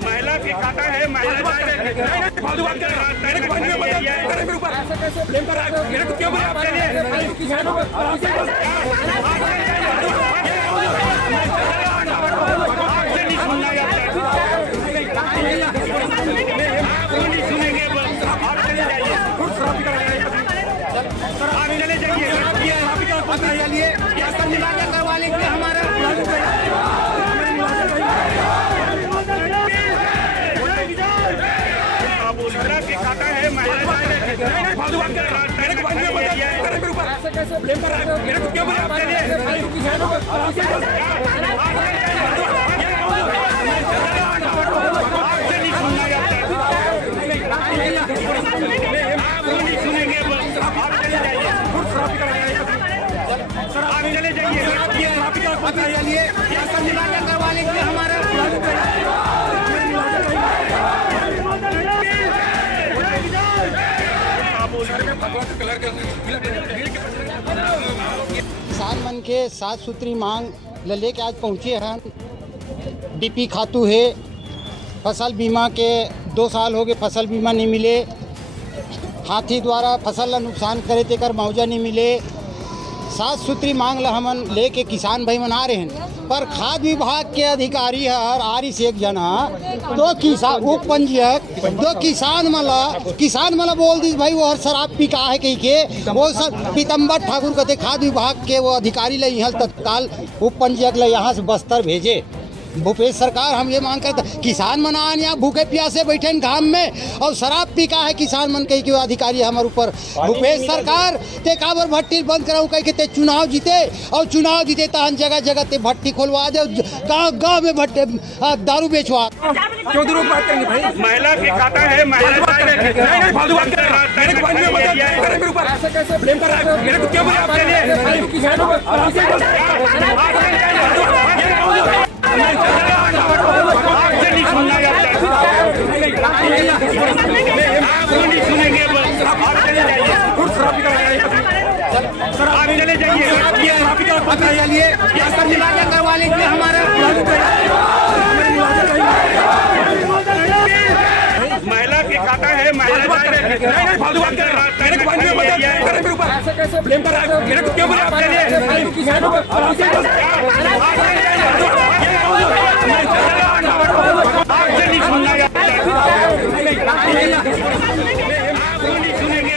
महिला की खाता है, महिला सुनेंगे करवा लेंगे हमारा की खाता है, चले जाइए करवा लेंगे हमारा किसान मन के 7 सूत्री मांग लेके आज पहुँचे हैं। डीपी खातू है, फसल बीमा के 2 साल हो गए, फसल बीमा नहीं मिले। हाथी द्वारा फसल ला नुकसान करे तेकर मुआवजा नहीं मिले। 7 सूत्री मांग ला हमन लेके किसान भाई मन आ रहे हैं, पर खाद्य विभाग के अधिकारी हर आरी से एक जना तो किसान उप पंजीयक तो किसान मला बोल दी भाई वो हर शराब पी का है कही के वो सर पीतम्बर ठाकुर कहते खाद्य विभाग के वो अधिकारी ला यहाँ तत्काल उप पंजीयक ला यहाँ से बस्तर भेजे। भूपेश सरकार हम ये मांग करते किसान मनान यहाँ भूखे प्यासे बैठे घाम में और शराब पी का है किसान मन कही के अधिकारी हमारे ऊपर। भूपेश सरकार ते काबर भट्टी बंद कराऊ कही के ते चुनाव जीते और चुनाव जीते तो हर जगह जगह ते भट्टी खोलवा दे, गाँव में भट्टे दारू बेचवा। क्यों दूर बात करेंगे भाई? महिला की खाता है, सुनेंगे चले जाइए करवा लेंगे हमारा महिला की खाता है, सुनेंगे